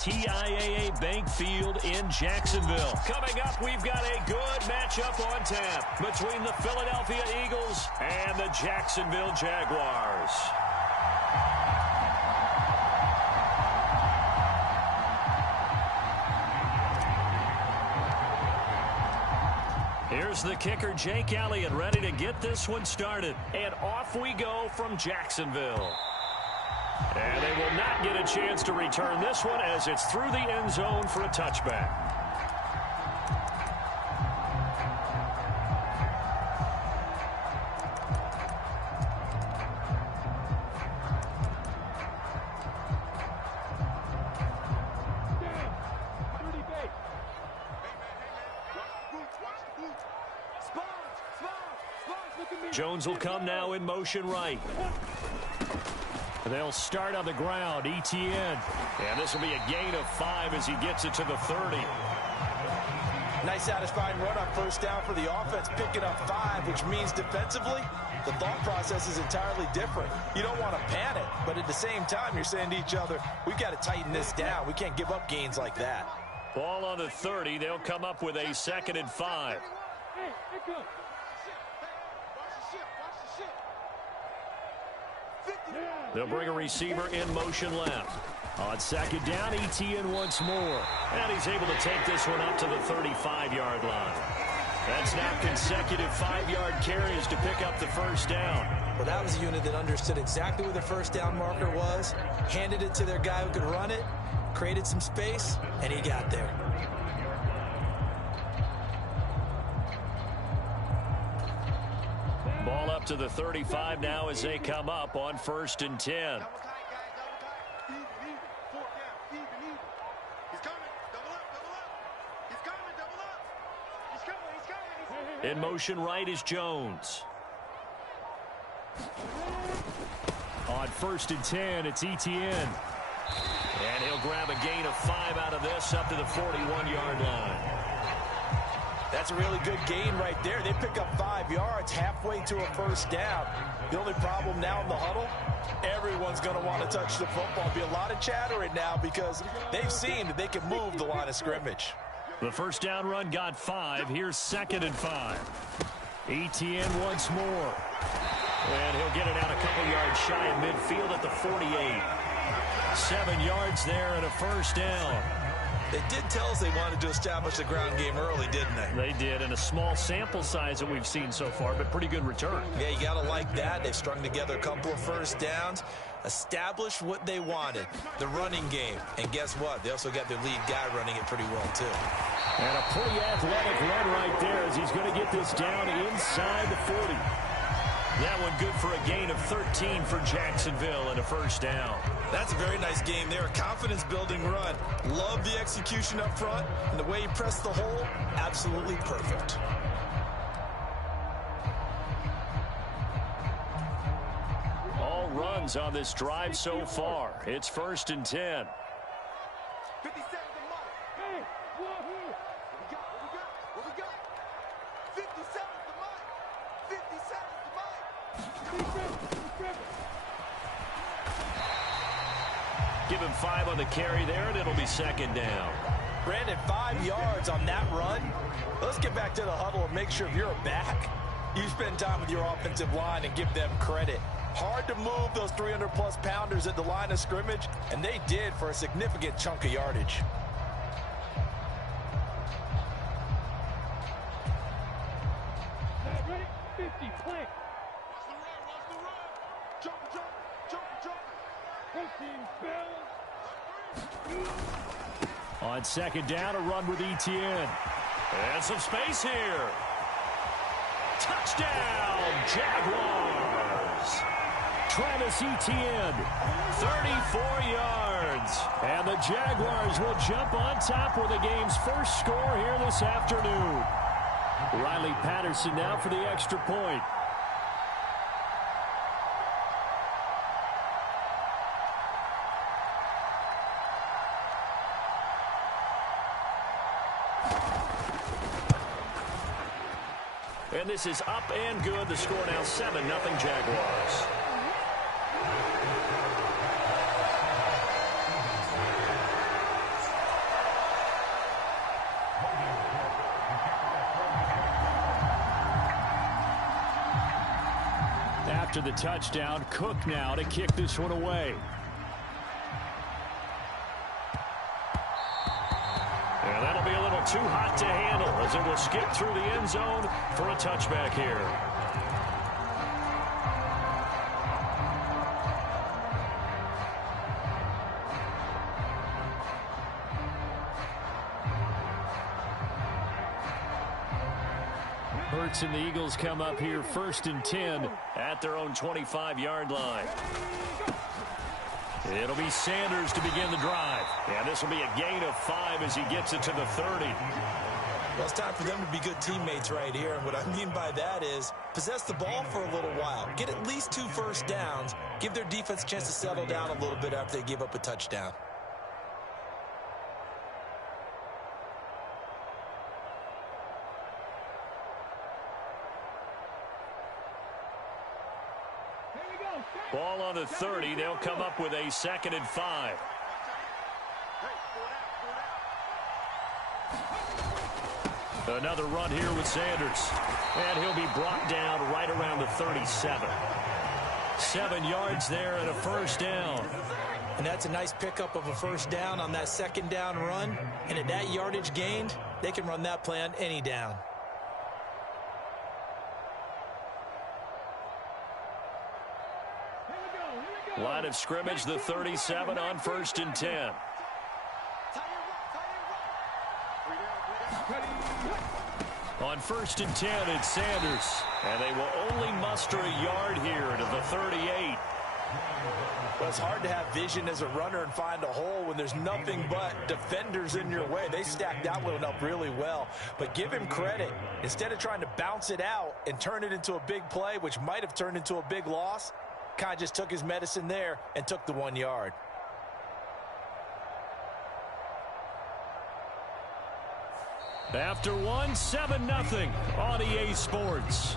TIAA Bank Field in Jacksonville. Coming up, we've got a good matchup on tap between the Philadelphia Eagles and the Jacksonville Jaguars. Here's the kicker, Jake Elliott, ready to get this one started. And off we go from Jacksonville. And they will not get a chance to return this one as it's through the end zone for a touchback. Jones will come now in motion right. They'll start on the ground, ETN. And this will be a gain of 5 as he gets it to the 30. Nice satisfying run on first down for the offense, picking up 5, which means defensively, the thought process is entirely different. You don't want to panic, but at the same time, you're saying to each other, we've got to tighten this down. We can't give up gains like that. Ball on the 30. They'll come up with a 2nd and 5. They'll bring a receiver in motion left. On 2nd down, ETN once more. And he's able to take this one up to the 35-yard line. That's now consecutive 5-yard carries to pick up the first down. Well, that was a unit that understood exactly where the first down marker was, handed it to their guy who could run it, created some space, and he got there. Ball up to the 35 now as they come up on 1st and 10. In motion right is Jones. On 1st and 10, it's ETN. And he'll grab a gain of 5 out of this up to the 41-yard line. That's a really good gain right there. They pick up 5 yards halfway to a first down. The only problem now in the huddle, everyone's going to want to touch the football. Be a lot of chatter right now because they've seen that they can move the line of scrimmage. The first down run got 5. Here's 2nd and 5. ETN once more. And he'll get it out a couple yards shy of midfield at the 48. 7 yards there and a first down. They did tell us they wanted to establish the ground game early, didn't they? They did, and a small sample size that we've seen so far, but pretty good return. Yeah, you got to like that. They've strung together a couple of first downs, established what they wanted, the running game. And guess what? They also got their lead guy running it pretty well, too. And a pretty athletic run right there as he's going to get this down inside the 40. That one good for a gain of 13 for Jacksonville and a first down. That's a very nice game there. A confidence-building run. Love the execution up front. And the way he pressed the hole, absolutely perfect. All runs on this drive so far. It's 1st and 10. 50 seconds a month. Hey, what we got? 50 seconds a month. 50 seconds a month. Give him 5 on the carry there, and it'll be 2nd down. Brandon, 5 yards on that run. Let's get back to the huddle and make sure if you're a back, you spend time with your offensive line and give them credit. Hard to move those 300-plus pounders at the line of scrimmage, and they did for a significant chunk of yardage. Ready? 50, play. Watch the run. Jump. 15, On 2nd down, a run with ETN. And some space here. Touchdown, Jaguars. Travis Etienne, 34 yards. And the Jaguars will jump on top with the game's first score here this afternoon. Riley Patterson now for the extra point. And this is up and good. The score now 7-0 Jaguars. after the touchdown. Cook now to kick this one away. And that'll be a little too hot to handle as it will skip through the end zone for a touchback here. Hurts and the Eagles come up here 1st and 10 at their own 25-yard line. It'll be Sanders to begin the drive. And this will be a gain of 5 as he gets it to the 30. Well, it's time for them to be good teammates right here. And what I mean by that is possess the ball for a little while. Get at least 2 first downs. Give their defense a chance to settle down a little bit after they give up a touchdown. Ball on the 30. They'll come up with a 2nd and 5. Another run here with Sanders. And he'll be brought down right around the 37. 7 yards there and a first down. And that's a nice pickup of a first down on that 2nd down run. And at that yardage gained, they can run that play on any down. Line of scrimmage, the 37 on 1st and 10. On 1st and 10, it's Sanders. And they will only muster a yard here to the 38. Well, it's hard to have vision as a runner and find a hole when there's nothing but defenders in your way. They stacked that one up really well. But give him credit. Instead of trying to bounce it out and turn it into a big play, which might have turned into a big loss, kind of just took his medicine there and took the 1 yard. After one, 7-0 on EA Sports.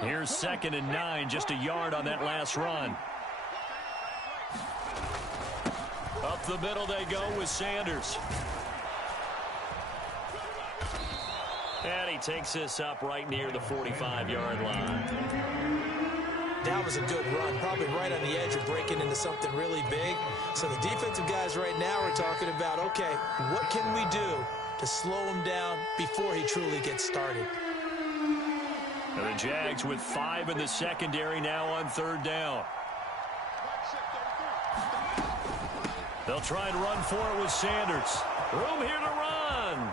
Here's 2nd and 9, just a yard on that last run. Up the middle they go with Sanders. And he takes this up right near the 45-yard line. That was a good run, probably right on the edge of breaking into something really big. So the defensive guys right now are talking about, okay, what can we do to slow him down before he truly gets started? And the Jags with 5 in the secondary now on 3rd down. They'll try and run for it with Sanders. Room here to run.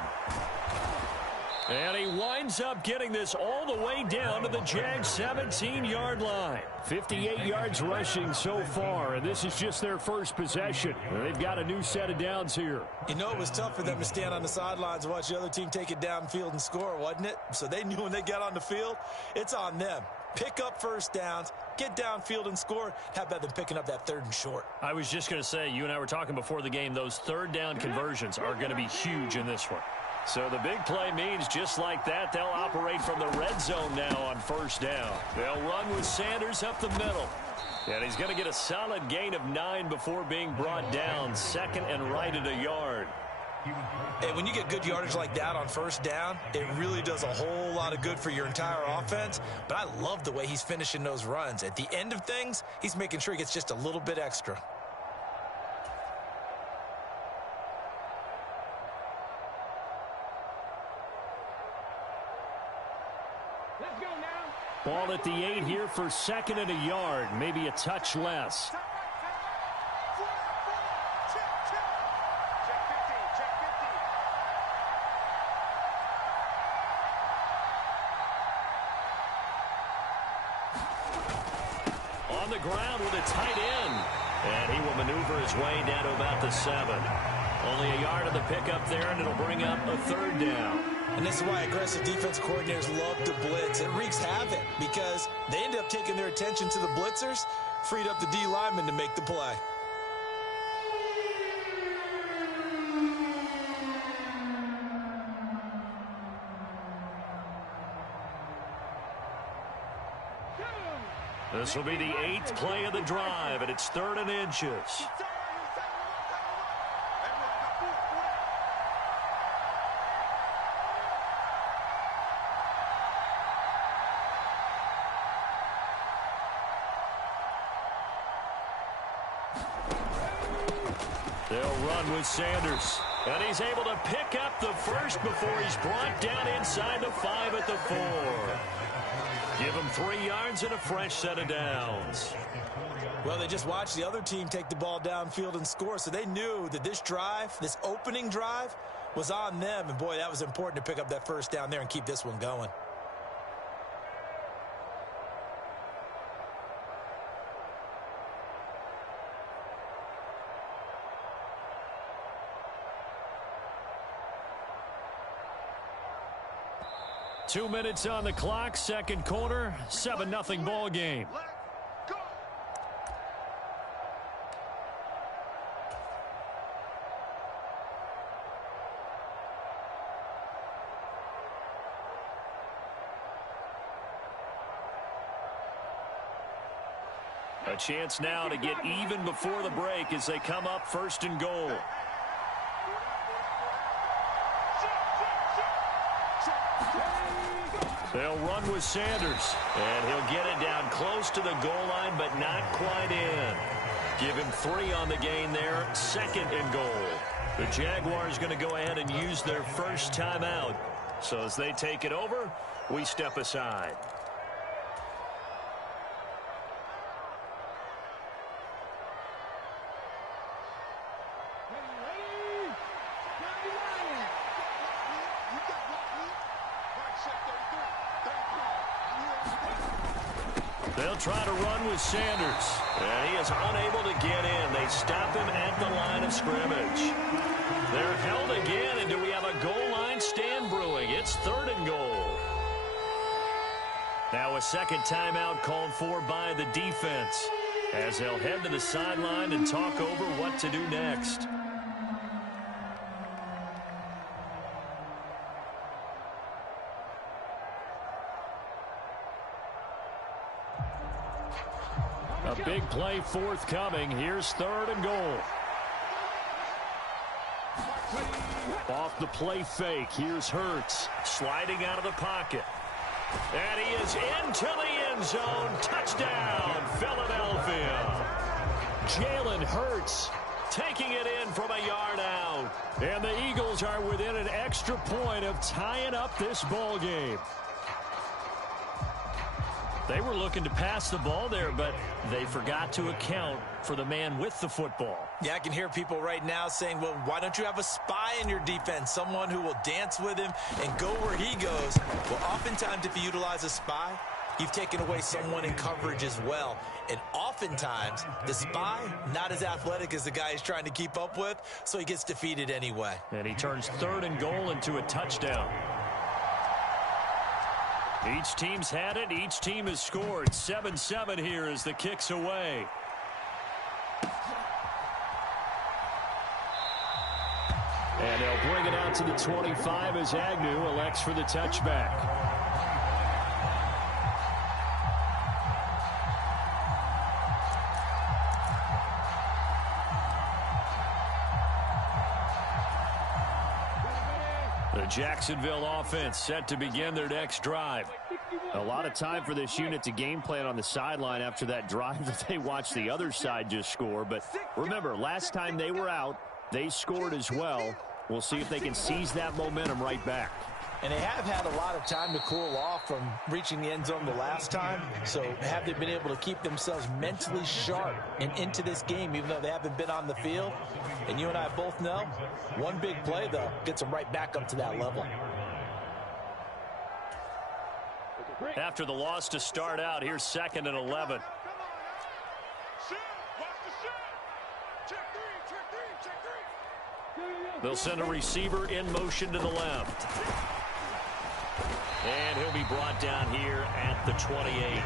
And he winds up getting this all the way down to the Jags 17-yard line. 58 yards rushing so far, and this is just their first possession. They've got a new set of downs here. You know, it was tough for them to stand on the sidelines and watch the other team take it downfield and score, wasn't it? So they knew when they got on the field, it's on them. Pick up first downs, get downfield and score. How about them picking up that 3rd and short? I was just going to say, you and I were talking before the game, those 3rd down conversions are going to be huge in this one. So the big play means just like that, they'll operate from the red zone now on 1st down. They'll run with Sanders up the middle. And he's going to get a solid gain of 9 before being brought down. 2nd and right at a yard. Hey, when you get good yardage like that on 1st down, it really does a whole lot of good for your entire offense. But I love the way he's finishing those runs. At the end of things, he's making sure he gets just a little bit extra. Ball at the 8 here for 2nd and a yard, maybe a touch less. On the ground with a tight end. And he will maneuver his way down to about the 7. Only a yard of the pickup there, and it'll bring up a 3rd down. And this is why aggressive defense coordinators love to blitz. It wreaks havoc because they end up taking their attention to the blitzers, freed up the D lineman to make the play. This will be the 8th play of the drive, and it's 3rd and inches. They'll run with Sanders. And he's able to pick up the first before he's brought down inside the 5 at the 4. Give him 3 yards and a fresh set of downs. Well, they just watched the other team take the ball downfield and score, so they knew that this drive, this opening drive, was on them. And, boy, that was important to pick up that first down there and keep this one going. Two minutes on the clock, second quarter, 7-0 ball game. A chance now to get even before the break as they come up 1st and goal. They'll run with Sanders, and he'll get it down close to the goal line, but not quite in. Give him 3 on the gain there, 2nd and goal. The Jaguars going to go ahead and use their first timeout. So as they take it over, we step aside. They'll try to run with Sanders, and he is unable to get in. They stop him at the line of scrimmage. They're held again, and do we have a goal line stand brewing? It's 3rd and goal. Now a second timeout called for by the defense as they'll head to the sideline and talk over what to do next. A big play forthcoming. Here's 3rd and goal. Off the play fake. Here's Hurts sliding out of the pocket. And he is into the end zone. Touchdown, Philadelphia. Jalen Hurts taking it in from a yard out. And the Eagles are within an extra point of tying up this ball game. They were looking to pass the ball there, but they forgot to account for the man with the football. Yeah, I can hear people right now saying, well, why don't you have a spy in your defense, someone who will dance with him and go where he goes? Well, oftentimes if you utilize a spy, you've taken away someone in coverage as well. And oftentimes, the spy, not as athletic as the guy he's trying to keep up with, so he gets defeated anyway. And he turns 3rd and goal into a touchdown. Each team's had it. Each team has scored. 7-7 here as the kick's away. And they'll bring it out to the 25 as Agnew elects for the touchback. The Jacksonville offense set to begin their next drive. A lot of time for this unit to game plan on the sideline after that drive that they watched the other side just score. But remember, last time they were out, they scored as well. We'll see if they can seize that momentum right back. And they have had a lot of time to cool off from reaching the end zone the last time. So have they been able to keep themselves mentally sharp and into this game, even though they haven't been on the field? And you and I both know, one big play, though, gets them right back up to that level. After the loss to start out, here's 2nd and 11. They'll send a receiver in motion to the left. And he'll be brought down here at the 28.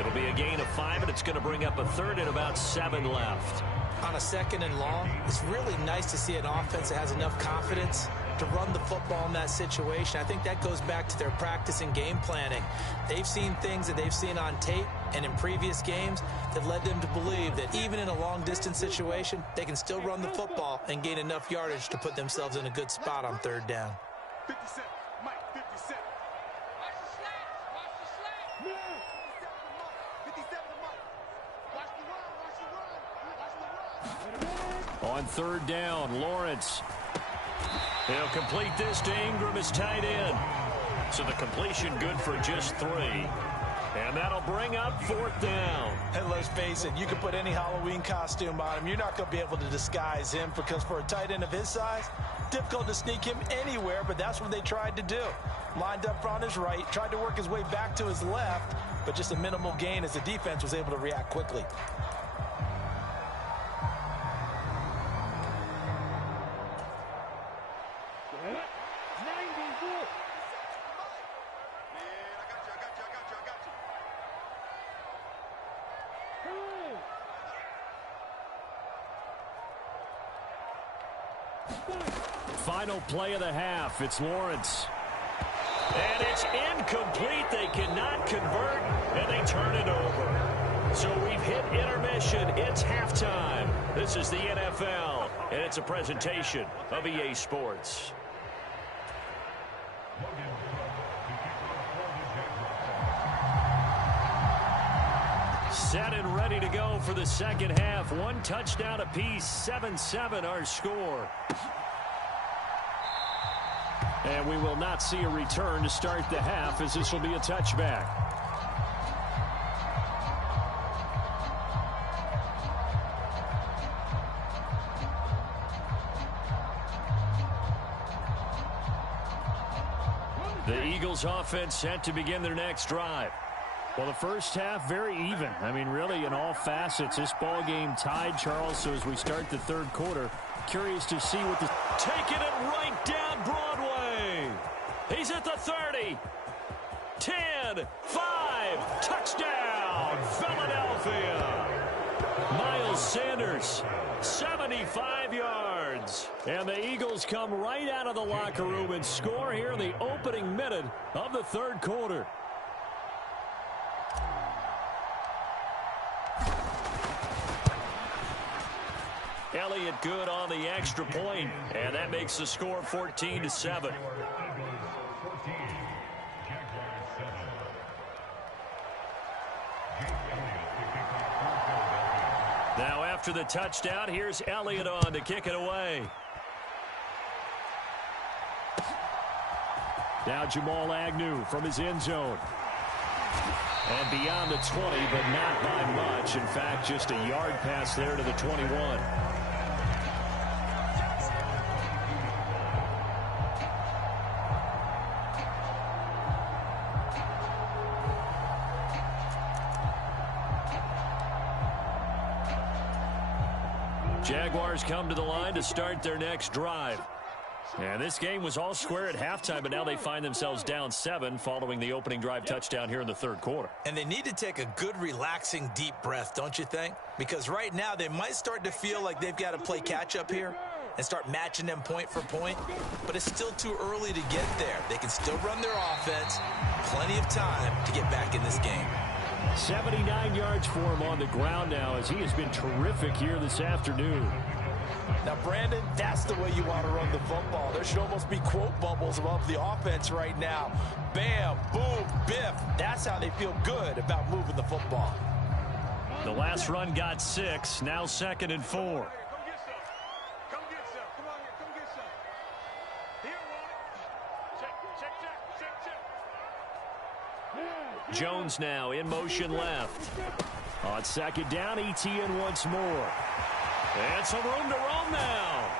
It'll be a gain of 5, and it's going to bring up a 3rd and about 7 left. On a 2nd and long, it's really nice to see an offense that has enough confidence to run the football in that situation. I think that goes back to their practice and game planning. They've seen things that they've seen on tape and in previous games that led them to believe that even in a long-distance situation, they can still run the football and gain enough yardage to put themselves in a good spot on third down. 57, Mike, 57. Watch the slap, watch the slap. 57 to Mike. Watch the run, watch the run, watch the run. On third down, Lawrence. He'll complete this to Ingram as tight end. So the completion good for just 3. And that'll bring up fourth down. And let's face it, you can put any Halloween costume on him. You're not going to be able to disguise him because for a tight end of his size, difficult to sneak him anywhere, but that's what they tried to do. Lined up on his right, tried to work his way back to his left, but just a minimal gain as the defense was able to react quickly. Final play of the half. It's Lawrence. And it's incomplete. They cannot convert, and they turn it over. So we've hit intermission. It's halftime. This is the NFL, and it's a presentation of EA Sports. Set and ready to go for the second half. 1 touchdown apiece, 7-7 our score. And we will not see a return to start the half, as this will be a touchback. The Eagles offense set to begin their next drive. Well, the first half, very even. I mean, really, in all facets, this ball game tied, Charles. So as we start the third quarter, curious to see what the... Taking it right down Broadway. He's at the 30. 10, 5, touchdown, Philadelphia. Miles Sanders, 75 yards. And the Eagles come right out of the locker room and score here in the opening minute of the third quarter. Elliott good on the extra point, and that makes the score 14-7. Now after the touchdown, here's Elliott on to kick it away. Now Jamal Agnew from his end zone. And beyond the 20, but not by much. In fact, just a yard pass there to the 21. Jaguars come to the line to start their next drive. And this game was all square at halftime, but now they find themselves down 7 following the opening drive touchdown here in the third quarter. And they need to take a good, relaxing, deep breath, don't you think? Because right now they might start to feel like they've got to play catch-up here and start matching them point for point. But it's still too early to get there. They can still run their offense. Plenty of time to get back in this game. 79 yards for him on the ground now, as he has been terrific here this afternoon. Now, Brandon, that's the way you want to run the football. There should almost be quote bubbles above the offense right now. Bam, boom, biff. That's how they feel good about moving the football. The last run got 6, now 2nd and 4. Come get some. Come get some. Come on here. Come get some. Here, Ron. Check. Jones now in motion left. On second down, Etienne once more. And some room to roam now.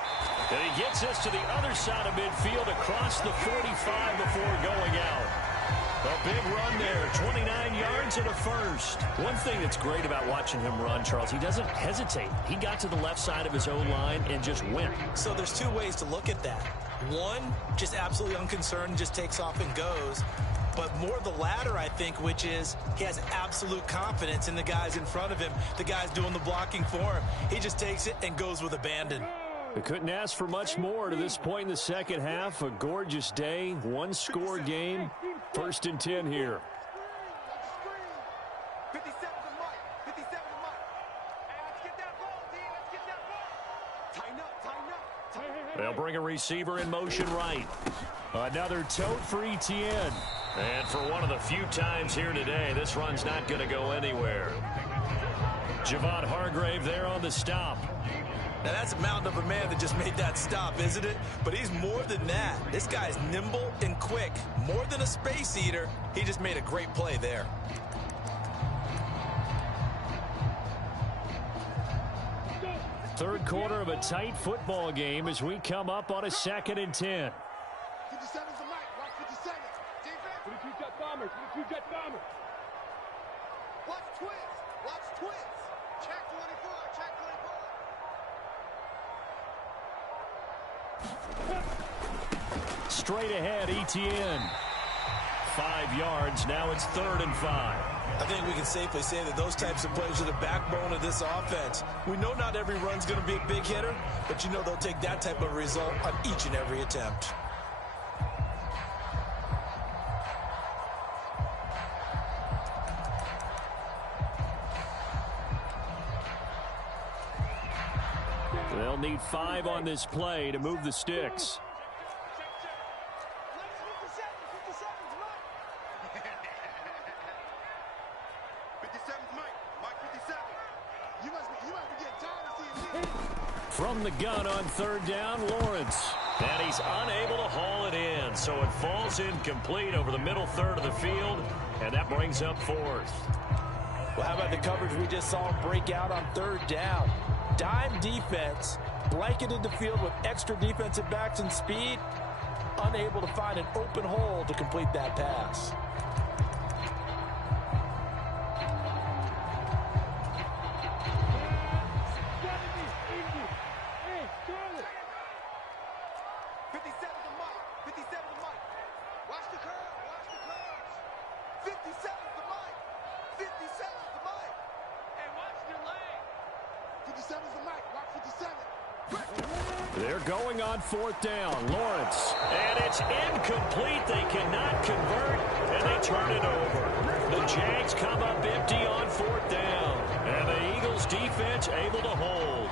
And he gets us to the other side of midfield across the 45 before going out. A big run there, 29 yards and a first. One thing that's great about watching him run, Charles, he doesn't hesitate. He got to the left side of his own line and just went. So there's 2 ways to look at that. One, just absolutely unconcerned, just takes off and goes. But more the latter, I think, which is he has absolute confidence in the guys in front of him, the guys doing the blocking for him. He just takes it and goes with abandon. We couldn't ask for much more to this point in the second half. A gorgeous day, one-score game. 1st and 10 here. 57 to Mike. 57 to Mike. Hey, let's get that ball, D. Let's get that ball. Tighten up, tighten up. They'll bring a receiver in motion right. Another tote for Etienne. And for one of the few times here today, this run's not going to go anywhere. Javon Hargrave there on the stop. Now, that's a mountain of a man that just made that stop, isn't it? But he's more than that. This guy's nimble and quick. More than a space eater. He just made a great play there. Third quarter of a tight football game as we come up on a 2nd and 10. 57's the mic. Watch 57. Defense. 22 jet bombers. 22 jet bombers. Watch twins. Watch twins. Check 24. Check 24. Straight ahead, Etienne. 5 yards. Now it's 3rd and 5. I think we can safely say that those types of plays are the backbone of this offense. We know not every run's going to be a big hitter, but you know they'll take that type of result on each and every attempt. They'll need 5 on this play to move the sticks. 57's Mike. Mike 57. You must be getting tired of seeing me. From the gun on 3rd down, Lawrence. And he's unable to haul it in, so it falls incomplete over the middle third of the field, and that brings up 4th. Well, how about the coverage we just saw him break out on 3rd down? Dime defense, blanketed the field with extra defensive backs and speed, unable to find an open hole to complete that pass. They're going on 4th down. Lawrence. And it's incomplete. They cannot convert, and they turn it over. The Jags come up empty on 4th down. And the Eagles defense able to hold.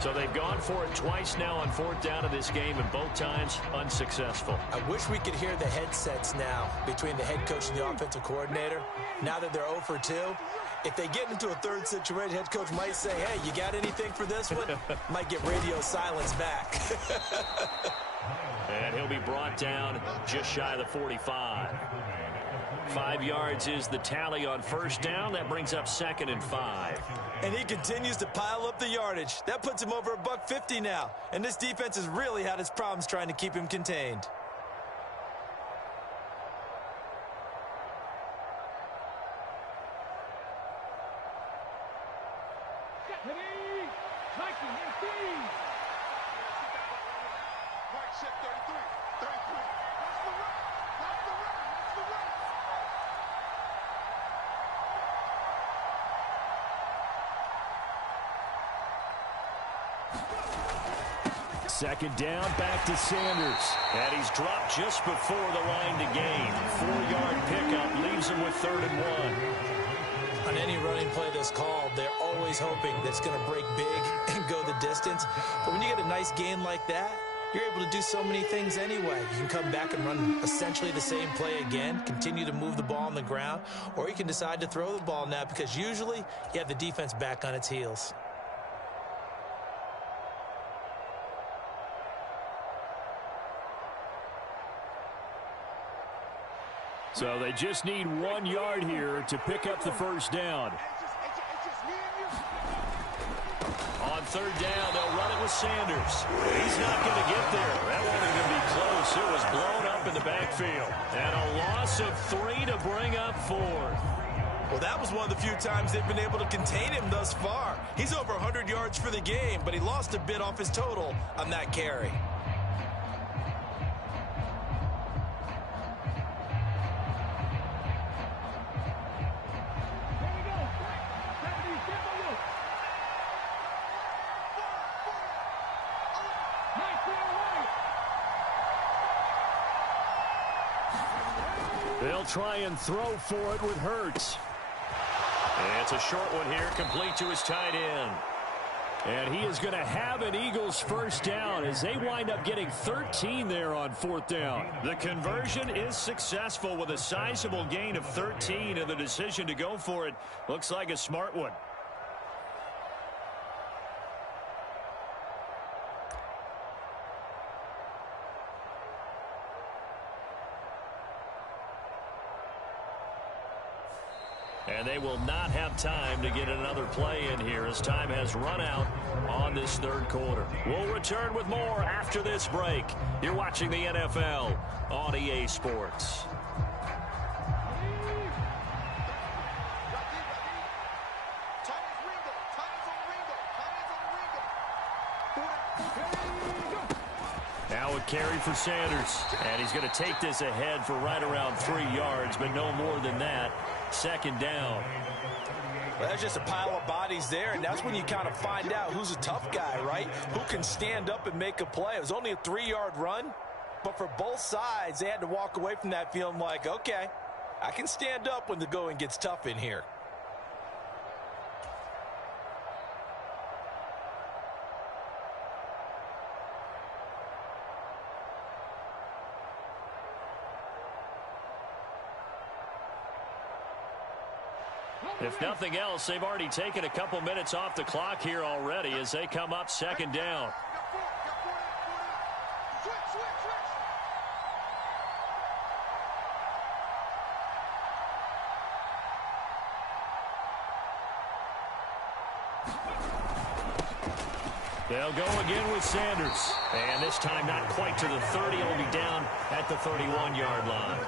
So they've gone for it twice now on 4th down in this game, and both times unsuccessful. I wish we could hear the headsets now between the head coach and the offensive coordinator. Now that they're 0 for 2, if they get into a third situation, head coach might say, hey, you got anything for this one? Might get radio silence back. And he'll be brought down just shy of the 45. 5 yards is the tally on 1st down. That brings up 2nd and 5. And he continues to pile up the yardage. That puts him over $150 now. And this defense has really had its problems trying to keep him contained. Second down, back to Sanders. And he's dropped just before the line to gain. 4-yard pickup leaves him with 3rd and 1. On any running play that's called, they're always hoping that it's going to break big and go the distance. But when you get a nice gain like that, you're able to do so many things anyway. You can come back and run essentially the same play again, continue to move the ball on the ground, or you can decide to throw the ball now because usually you have the defense back on its heels. So they just need 1 yard here to pick up the 1st down. On 3rd down, they'll run it with Sanders. He's not going to get there. That won't even be close. It was blown up in the backfield. And a loss of 3 to bring up 4th. Well, that was one of the few times they've been able to contain him thus far. He's over 100 yards for the game, but he lost a bit off his total on that carry. They'll try and throw for it with Hurts. And it's a short one here, complete to his tight end. And he is going to have an Eagles first down as they wind up getting 13 there on fourth down. The conversion is successful with a sizable gain of 13, and the decision to go for it looks like a smart one. And they will not have time to get another play in here as time has run out on this third quarter. We'll return with more after this break. You're watching the NFL on EA Sports. Now a carry for Sanders. And he's going to take this ahead for right around 3 yards, but no more than that. Second down. Well, there's just a pile of bodies there, and that's when you kind of find out who's a tough guy, right? Who can stand up and make a play. It was only a 3-yard run, but for both sides, they had to walk away from that feeling like, okay, I can stand up when the going gets tough in here. If nothing else, they've already taken a couple minutes off the clock here already as they come up second down. They'll go again with Sanders. And this time not quite to the 30. He'll be down at the 31-yard line.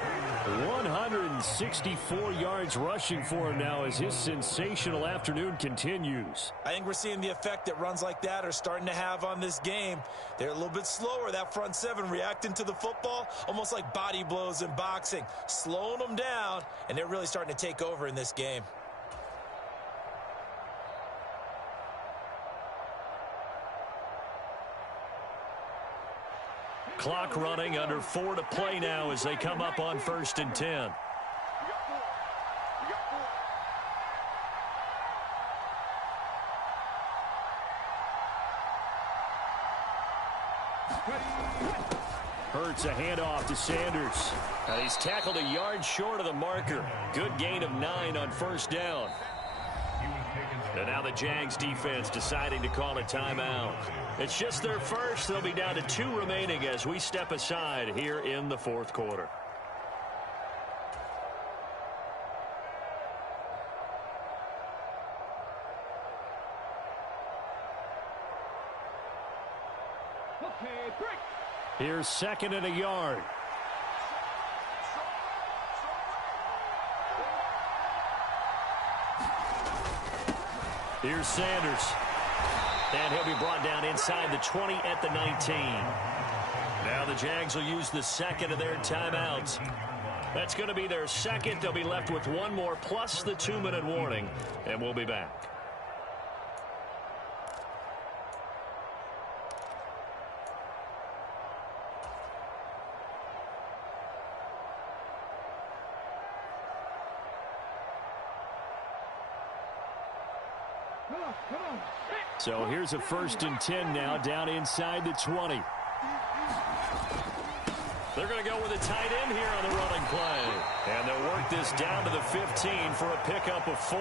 164 yards rushing for him now as his sensational afternoon continues. I think we're seeing the effect that runs like that are starting to have on this game. They're a little bit slower, that front seven, reacting to the football, almost like body blows in boxing, slowing them down, and they're really starting to take over in this game. Clock running, under 4 to play now as they come up on 1st and 10. Hurts a handoff to Sanders. And he's tackled a yard short of the marker. Good gain of 9 on 1st down. And now the Jags defense deciding to call a timeout. It's just their first. They'll be down to 2 remaining as we step aside here in the 4th quarter. Here's 2nd and a yard. Here's Sanders. And he'll be brought down inside the 20 at the 19. Now the Jags will use the 2nd of their timeouts. That's going to be their 2nd. They'll be left with 1 more plus the 2-minute warning. And we'll be back. So here's a 1st and 10 now, down inside the 20. They're going to go with a tight end here on the running play. And they'll work this down to the 15 for a pickup of 4.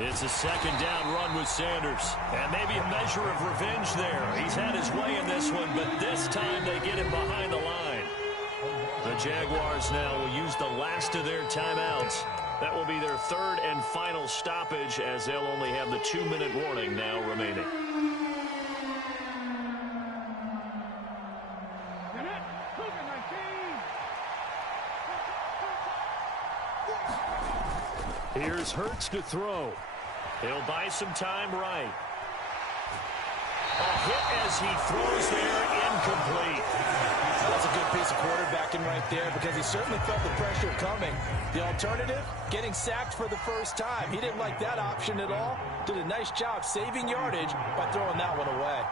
It's a 2nd down run with Sanders. And maybe a measure of revenge there. He's had his way in this one, but this time they get him behind the line. The Jaguars now will use the last of their timeouts. That will be their third and final stoppage, as they'll only have the 2-minute warning now remaining. Here's Hurts to throw. He'll buy some time right. A hit as he throws there, incomplete. That's a good piece of quarterbacking right there, because he certainly felt the pressure coming. The alternative, getting sacked for the first time. He didn't like that option at all. Did a nice job saving yardage by throwing that one away.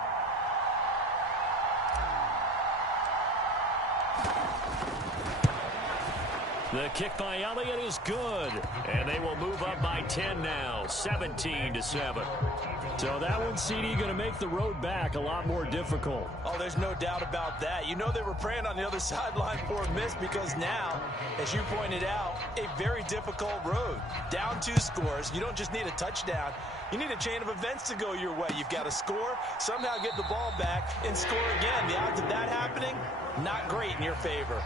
The kick by Elliott is good, and they will move up by 10 now, 17-7. So that one, CD, going to make the road back a lot more difficult. Oh, there's no doubt about that. You know they were praying on the other sideline for a miss, because now, as you pointed out, a very difficult road. Down 2 scores. You don't just need a touchdown. You need a chain of events to go your way. You've got to score, somehow get the ball back, and score again. The odds of that happening, not great in your favor.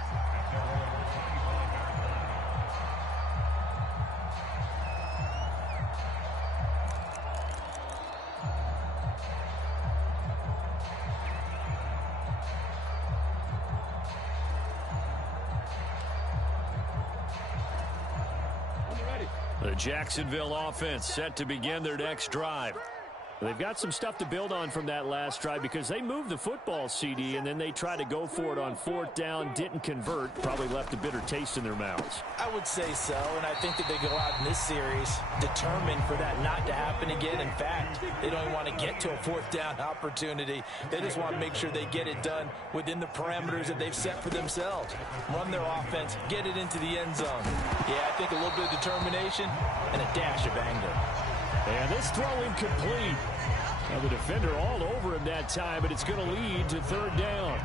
The Jacksonville offense set to begin their next drive. They've got some stuff to build on from that last drive, because they moved the football, CD, and then they tried to go for it on 4th down, didn't convert, probably left a bitter taste in their mouths. I would say so, and I think that they go out in this series determined for that not to happen again. In fact, they don't even want to get to a 4th down opportunity. They just want to make sure they get it done within the parameters that they've set for themselves. Run their offense, get it into the end zone. Yeah, I think a little bit of determination and a dash of anger. And this throw incomplete. Now the defender all over him that time, but it's going to lead to 3rd down.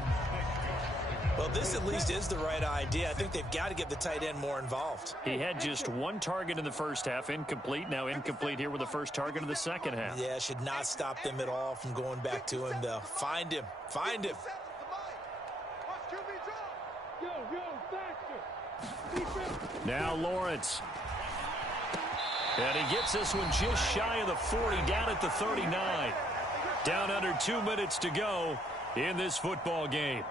Well, this at least is the right idea. I think they've got to get the tight end more involved. He had just 1 target in the first half, incomplete. Now incomplete here with the first target of the second half. Yeah, should not stop them at all from going back to him, though. Find him. Find him. Now Lawrence. And he gets this one just shy of the 40, down at the 39. Down under 2 minutes to go in this football game.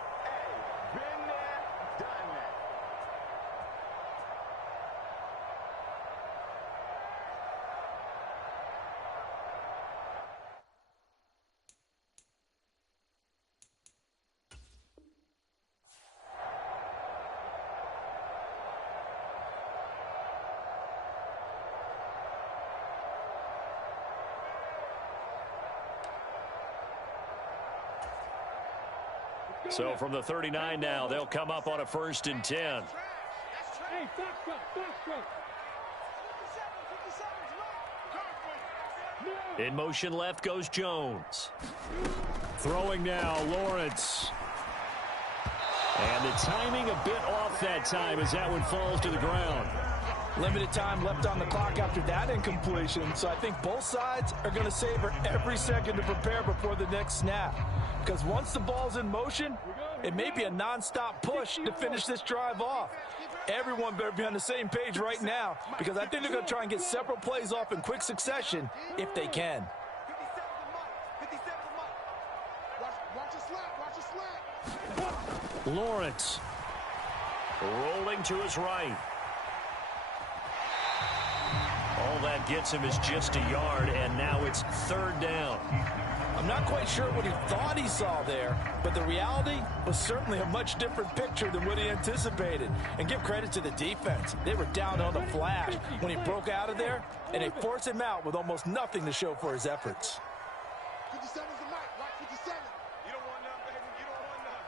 So from the 39 now, they'll come up on a 1st and 10. In motion left goes Jones. Throwing now, Lawrence. And the timing a bit off that time as that one falls to the ground. Limited time left on the clock after that incompletion, so I think both sides are going to savor every second to prepare before the next snap. Because once the ball's in motion, it may be a nonstop push to finish this drive off. Everyone better be on the same page right now, because I think they're going to try and get several plays off in quick succession if they can. Lawrence rolling to his right. All that gets him is just a yard, and now it's 3rd down. I'm not quite sure what he thought he saw there, but the reality was certainly a much different picture than what he anticipated. And give credit to the defense. They were down on the flash when he broke out of there, and they forced him out with almost nothing to show for his efforts. 57's the mic, right? 57. You don't want none, baby. You don't want none.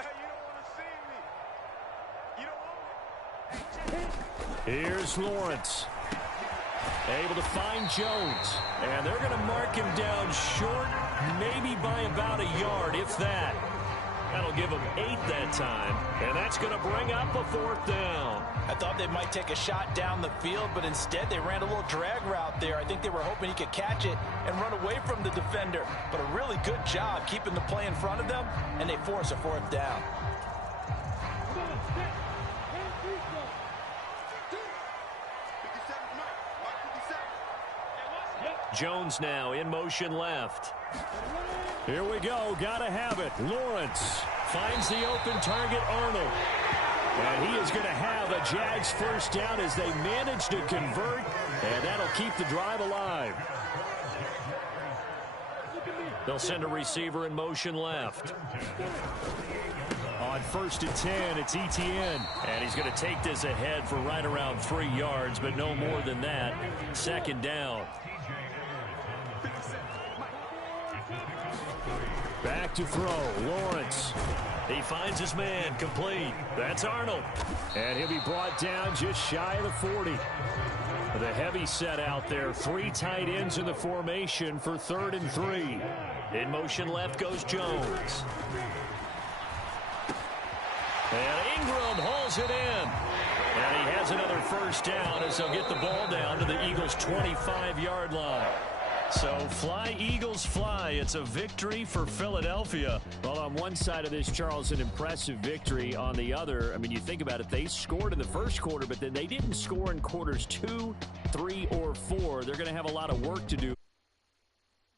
Hey, you don't want to see me. You don't want it. Here's Lawrence. Able to find Jones. And they're going to mark him down short, maybe by about a yard, if that. That'll give him 8 that time. And that's going to bring up a 4th down. I thought they might take a shot down the field, but instead they ran a little drag route there. I think they were hoping he could catch it and run away from the defender. But a really good job keeping the play in front of them, and they force a 4th down. Jones now in motion left. Here we go. Got to have it. Lawrence finds the open target, Arnold. And he is going to have a Jags first down as they manage to convert. And that'll keep the drive alive. They'll send a receiver in motion left. On 1st and 10, it's Etienne. And he's going to take this ahead for right around 3 yards, but no more than that. 2nd down. Back to throw. Lawrence. He finds his man. Complete. That's Arnold. And he'll be brought down just shy of the 40. The heavy set out there. 3 tight ends in the formation for 3rd and 3. In motion left goes Jones. And Ingram hauls it in. And he has another first down as they'll get the ball down to the Eagles' 25-yard line. So fly, Eagles, fly. It's a victory for Philadelphia. Well, on one side of this, Charles, an impressive victory. On the other, I mean, you think about it, they scored in the first quarter, but then they didn't score in quarters 2, 3, or 4. They're going to have a lot of work to do.